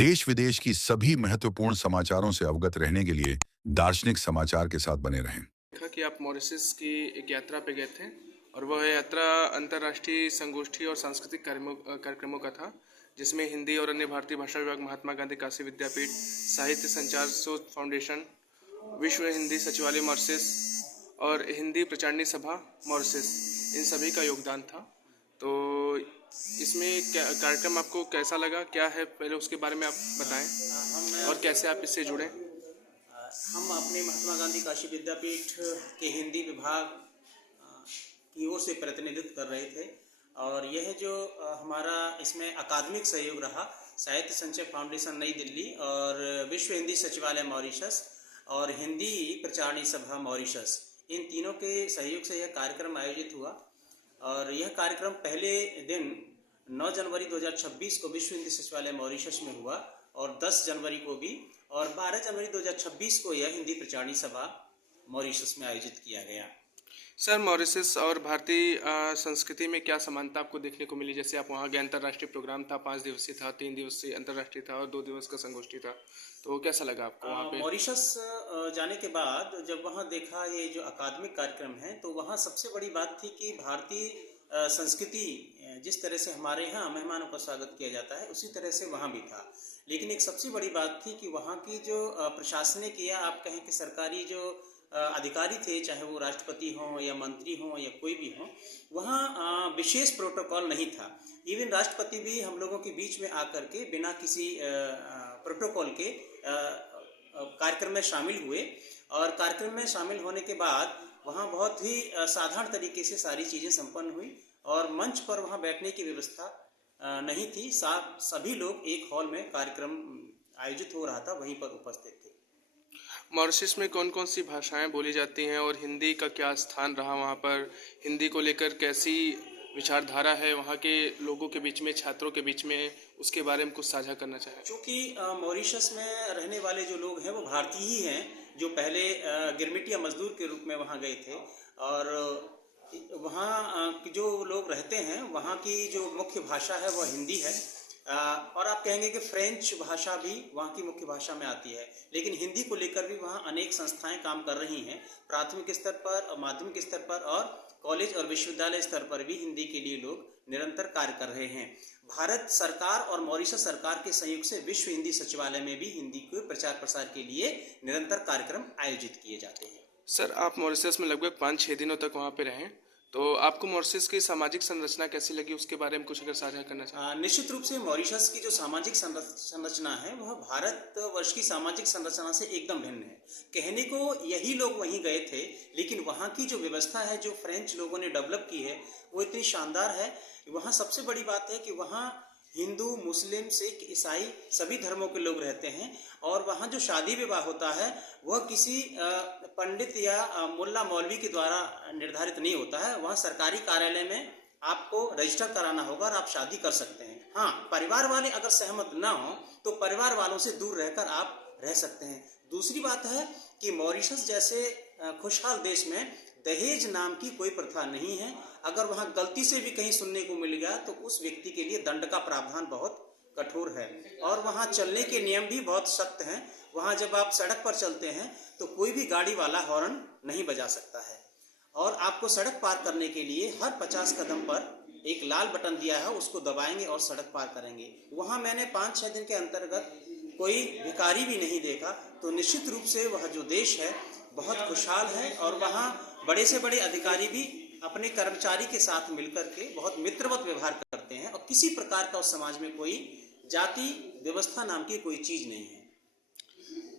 देश विदेश की सभी महत्वपूर्ण समाचारों से अवगत रहने के लिए दार्शनिक समाचार के साथ बने रहें। देखा कि आप मॉरिशस की एक यात्रा पे गए थे और वह यात्रा अंतर्राष्ट्रीय संगोष्ठी और सांस्कृतिक कार्यक्रमों का था, जिसमें हिंदी और अन्य भारतीय भाषा विभाग, महात्मा गांधी काशी विद्यापीठ, साहित्य संचार शोध फाउंडेशन, विश्व हिंदी सचिवालय मॉरिशस और हिंदी प्रचारणी सभा मॉरिशस, इन सभी का योगदान था। तो इसमें क्या कार्यक्रम आपको कैसा लगा, क्या है, पहले उसके बारे में आप बताएं और कैसे आप इससे जुड़े। हम अपने महात्मा गांधी काशी विद्यापीठ के हिंदी विभाग की ओर से प्रतिनिधित्व कर रहे थे और यह जो हमारा इसमें अकादमिक सहयोग रहा, साहित्य संचय फाउंडेशन नई दिल्ली और विश्व हिंदी सचिवालय मॉरिशस और हिंदी प्रचारणी सभा मॉरिशस, इन तीनों के सहयोग से यह कार्यक्रम आयोजित हुआ। और यह कार्यक्रम पहले दिन 9 जनवरी 2026 को विश्व हिंदी सचिवालय मॉरिशस में हुआ और 10 जनवरी को भी, और 12 जनवरी 2026 को यह हिंदी प्रचारणी सभा मॉरिशस में आयोजित किया गया। सर, मॉरिशस और भारतीय संस्कृति में क्या समानता आपको देखने को मिली? जैसे आप वहाँ गए, अंतर्राष्ट्रीय प्रोग्राम था, 5 दिवसीय था, 3 दिवसीय अंतर्राष्ट्रीय था और 2 दिवस का संगोष्ठी था, तो कैसा लगा आपको वहाँ पे? मॉरिशस जाने के बाद जब वहाँ देखा ये जो अकादमिक कार्यक्रम है, तो वहाँ सबसे बड़ी बात थी कि भारतीय संस्कृति जिस तरह से हमारे यहाँ मेहमानों का स्वागत किया जाता है, उसी तरह से वहाँ भी था। लेकिन एक सबसे बड़ी बात थी कि वहाँ की जो प्रशासनिक या आप कहें कि सरकारी जो अधिकारी थे, चाहे वो राष्ट्रपति हों या मंत्री हों या कोई भी हो, वहाँ विशेष प्रोटोकॉल नहीं था। इवन राष्ट्रपति भी हम लोगों के बीच में आकर के बिना किसी प्रोटोकॉल के कार्यक्रम में शामिल हुए और कार्यक्रम में शामिल होने के बाद वहाँ बहुत ही साधारण तरीके से सारी चीज़ें संपन्न हुई और मंच पर वहाँ बैठने की व्यवस्था नहीं थी। सभी लोग एक हॉल में कार्यक्रम आयोजित हो रहा था, वहीं पर उपस्थित थे। मॉरिशस में कौन कौन सी भाषाएं बोली जाती हैं और हिंदी का क्या स्थान रहा वहाँ पर? हिंदी को लेकर कैसी विचारधारा है वहाँ के लोगों के बीच में, छात्रों के बीच में, उसके बारे में कुछ साझा करना चाहें? क्योंकि मॉरिशस में रहने वाले जो लोग हैं वो भारतीय ही हैं, जो पहले गिरमिटिया मजदूर के रूप में वहाँ गए थे और वहाँ जो लोग रहते हैं वहाँ की जो मुख्य भाषा है वह हिंदी है और आप कहेंगे कि फ्रेंच भाषा भी वहाँ की मुख्य भाषा में आती है। लेकिन हिंदी को लेकर भी वहाँ अनेक संस्थाएं काम कर रही हैं, प्राथमिक स्तर पर, माध्यमिक स्तर पर और कॉलेज और विश्वविद्यालय स्तर पर भी हिंदी के लिए लोग निरंतर कार्य कर रहे हैं। भारत सरकार और मॉरिशस सरकार के सहयोग से विश्व हिंदी सचिवालय में भी हिंदी के प्रचार प्रसार के लिए निरंतर कार्यक्रम आयोजित किए जाते हैं। सर, आप मॉरिशस में लगभग 5-6 दिनों तक वहाँ पे रहें, तो आपको मॉरिशस की सामाजिक संरचना कैसी लगी, उसके बारे में कुछ अगर साझा करना चाहें? निश्चित रूप से मॉरिशस की जो सामाजिक संरचना है वह भारतवर्ष की सामाजिक संरचना से एकदम भिन्न है। कहने को यही लोग वहीं गए थे, लेकिन वहाँ की जो व्यवस्था है जो फ्रेंच लोगों ने डेवलप की है वो इतनी शानदार है। वहाँ सबसे बड़ी बात है कि वहाँ हिंदू, मुस्लिम, सिख, ईसाई सभी धर्मों के लोग रहते हैं और वहाँ जो शादी विवाह होता है वह किसी पंडित या मुल्ला मौलवी के द्वारा निर्धारित नहीं होता है। वहाँ सरकारी कार्यालय में आपको रजिस्टर कराना होगा और आप शादी कर सकते हैं। हाँ, परिवार वाले अगर सहमत ना हो तो परिवार वालों से दूर रहकर आप रह सकते हैं। दूसरी बात है कि मॉरिशस जैसे खुशहाल देश में दहेज नाम की कोई प्रथा नहीं है। अगर वहाँ गलती से भी कहीं सुनने को मिल गया तो उस व्यक्ति के लिए दंड का प्रावधान बहुत कठोर है और वहाँ चलने के नियम भी बहुत सख्त हैं। वहाँ जब आप सड़क पर चलते हैं तो कोई भी गाड़ी वाला हॉर्न नहीं बजा सकता है और आपको सड़क पार करने के लिए हर 50 कदम पर एक लाल बटन दिया है, उसको दबाएंगे और सड़क पार करेंगे। वहाँ मैंने 5-6 दिन के अंतर्गत कोई भिखारी भी नहीं देखा। तो निश्चित रूप से वह जो देश है बहुत खुशहाल है और वहाँ बड़े से बड़े अधिकारी भी अपने कर्मचारी के साथ मिलकर के बहुत मित्रवत व्यवहार करते हैं और किसी प्रकार का उस समाज में कोई जाति व्यवस्था नाम की कोई चीज़ नहीं है।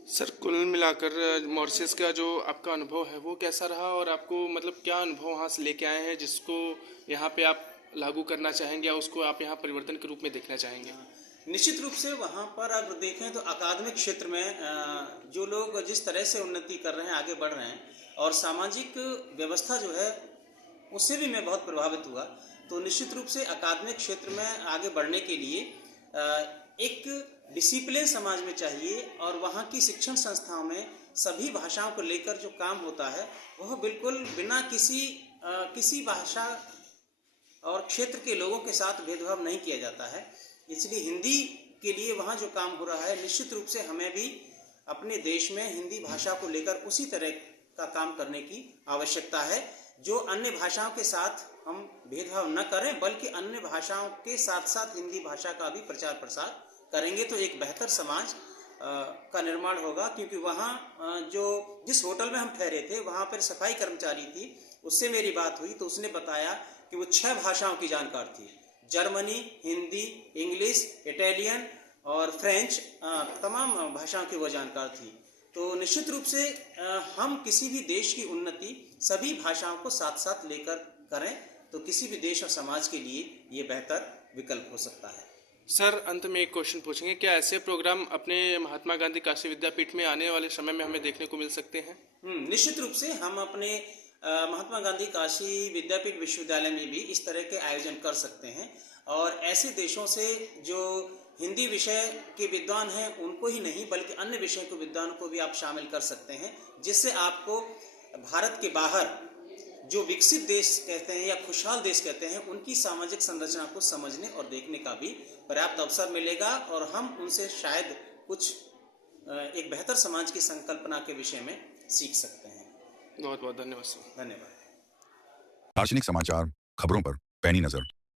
सर, कुल मिलाकर मॉरिशस का जो आपका अनुभव है वो कैसा रहा और आपको मतलब क्या अनुभव वहाँ से लेके आए हैं जिसको यहाँ पे आप लागू करना चाहेंगे या उसको आप यहाँ परिवर्तन के रूप में देखना चाहेंगे? निश्चित रूप से वहाँ पर अगर देखें तो अकादमिक क्षेत्र में जो लोग जिस तरह से उन्नति कर रहे हैं, आगे बढ़ रहे हैं और सामाजिक व्यवस्था जो है उससे भी मैं बहुत प्रभावित हुआ। तो निश्चित रूप से अकादमिक क्षेत्र में आगे बढ़ने के लिए एक डिसिप्लिन समाज में चाहिए और वहाँ की शिक्षण संस्थाओं में सभी भाषाओं को लेकर जो काम होता है वह बिल्कुल बिना किसी भाषा और क्षेत्र के लोगों के साथ भेदभाव नहीं किया जाता है। इसलिए हिंदी के लिए वहाँ जो काम हो रहा है, निश्चित रूप से हमें भी अपने देश में हिंदी भाषा को लेकर उसी तरह का काम करने की आवश्यकता है। जो अन्य भाषाओं के साथ हम भेदभाव न करें, बल्कि अन्य भाषाओं के साथ साथ हिंदी भाषा का भी प्रचार प्रसार करेंगे तो एक बेहतर समाज का निर्माण होगा। क्योंकि वहाँ जो जिस होटल में हम ठहरे थे, वहाँ पर सफाई कर्मचारी थी, उससे मेरी बात हुई तो उसने बताया कि वो 6 भाषाओं की जानकार थी। जर्मनी, हिंदी, इंग्लिश, इटालियन और फ्रेंच, तमाम भाषाओं की वो जानकार थी। तो निश्चित रूप से हम किसी भी देश की उन्नति सभी भाषाओं को साथ साथ लेकर करें तो किसी भी देश और समाज के लिए ये बेहतर विकल्प हो सकता है। सर, अंत में एक क्वेश्चन पूछेंगे, क्या ऐसे प्रोग्राम अपने महात्मा गांधी काशी विद्यापीठ में आने वाले समय में हमें देखने को मिल सकते हैं? निश्चित रूप से हम अपने महात्मा गांधी काशी विद्यापीठ विश्वविद्यालय में भी इस तरह के आयोजन कर सकते हैं और ऐसे देशों से जो हिंदी विषय के विद्वान हैं उनको ही नहीं बल्कि अन्य विषय के विद्वान को भी आप शामिल कर सकते हैं, जिससे आपको भारत के बाहर जो विकसित देश कहते हैं या खुशहाल देश कहते हैं उनकी सामाजिक संरचना को समझने और देखने का भी पर्याप्त अवसर मिलेगा और हम उनसे शायद कुछ एक बेहतर समाज की संकल्पना के विषय में सीख सकते हैं। बहुत बहुत धन्यवाद सर। धन्यवाद। दार्शनिक समाचार खबरों पर पैनी नजर।